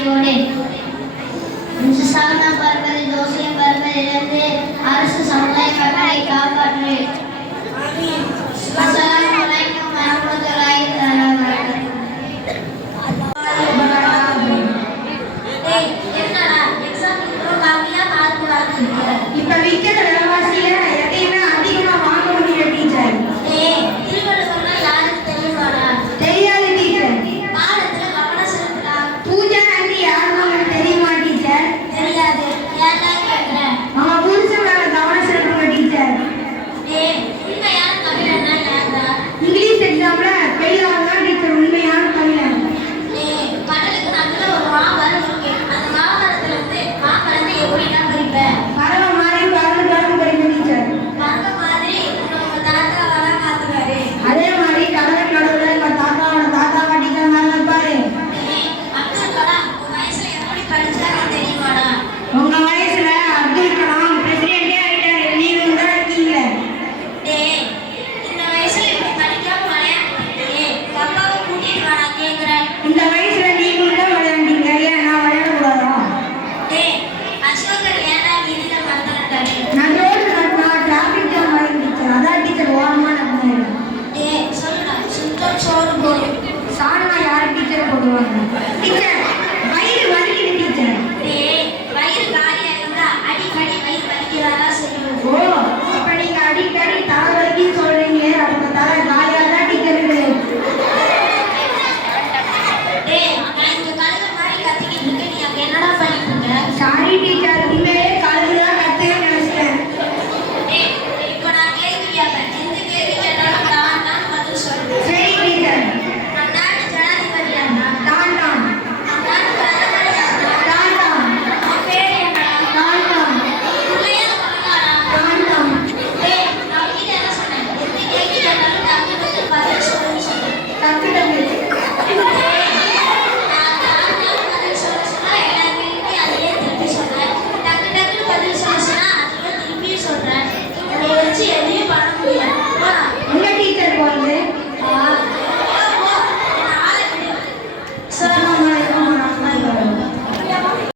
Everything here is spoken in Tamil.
அறிவோடு சாதனா பார்ப்பது ஜோசியம் பார்ப்பதிலிருந்து அரசு சமுதாய மக்களை காப்பாற்று. அஸ்ஸலாமு அலைக்கும் வரஹ்மத்துல்லாஹி தஆலா வபரகாத்துஹு. என்னடா எக்ஸாம் இவ்வளோ கம்மியா மார்க் வாங்கிருக்க? இப்ப விக்கிற விலைவாசியில எதையுமே அதிகமா வாங்க முடியல டீச்சர். திருவள்ளுவர்னா யாருக்கு தெரியுமாடா? தெரியாது டீச்சர். பாடத்துல கவனம் செலுத்துடா. பூஜா ஆண்டி யாருன்னு உங்களுக்கு தெரியுமா டீச்சர்? தெரியாது. ஏன்டா கேக்குறேன்? நம்ம புருஷன் மேல கவனம் செலுத்துங்க டீச்சர். உண்மையான தமிழன்னா யாருடா? இங்கிலீஷ் எக்ஸாம்ல ஃபெயில் ஆனா டீச்சர் உண்மையான தமிழன். கடலுக்கு நடுவுல ஒரு மாமரம் இருக்கு. அந்த மாமரத்துல இருந்து மாம்பழத்தை எப்படின்னா பறிப்ப? பறவை மாதிரி பறந்து பறந்து படிக்கும் டீச்சர். பறவை மாதிரி உங்க தாத்தா வர மாத்துவாரு. அதே மாதிரி கடலுக்கு நடுவுல எங்க தாத்தாவோட தாத்தாவா டீச்சர் மேல இருப்பாரு. அப்துல் கலாம் உங்க வயசுல எப்படி படிச்சாங்க தெரியுமாடா? உங்க வயசுல அப்துல் கலாம் பிரசிடென்டே ஆயிட்டாரு. நீங்க தான் இருக்கீங்க. இந்த வயசுல இப்படி படிக்காம விளையாடுறீங்க. உங்க அப்பாவை கூட்டிட்டு வா, நான் கேக்குறேன். இந்த வயசுல நீங்களும் தான் விளையாண்டீங்க. ஏன் நான் விளையாடக்கூடாதா? அசோகர் ஏன்னா வீதியில மறந்துட்டாரு. நான் ரோடு கட்டினா டிராபிக் ஜாம் ஆகும் டீச்சர். அதான் டீச்சர் ஓரமா நடந்தேன். சொல்லுடா, சுத்தம் சோறு போடும். சாணா யார் டீச்சர் போடுவாங்க? டீச்சர் வயிறு வலிக்குது டீச்சர். வயிறு காலியா இருந்தா அடிக்கடி வயிறு வலிக்கிறதா செய்யும். ஓ, அப்ப நீங்க அடிக்கடி தலை வலிக்குன்னு சொல்றீங்க. அப்ப தலை காலியா தான் டீச்சர் இருக்கு. நான் இங்க கழுத மாதிரி கத்திக்கிட்டு இருக்கேன். நீ அங்க என்னடா பண்ணிட்டு இருக்க? சாரி டீச்சர், உண்மையிலே கழுதுதான் கத்துன்னு நினைச்சிட்டேன். இப்போ நான் கேள்வி கேட்பேன். எந்த கேள்வி கேட்டாலும் தான் பதில் சொல்லு. சரி டீச்சர். நம் நாட்டு ஜனாதிபதி யாருடா? நான் தான். நம் நாட்டு பிரதமர் யாருடா? நான் தான். உன் பேர் என்னடா? நான் தான். பிள்ளையா பணக்காரா? நான் தான். நான் கிட்ட என்ன சொன்னேன்? எந்த கேள்வி கேட்டாலும் டக்கு பதில் சொல்லுன்னு சொன்னேன். டக்கு டக்கு. எதையும் பண்ண முடியாது.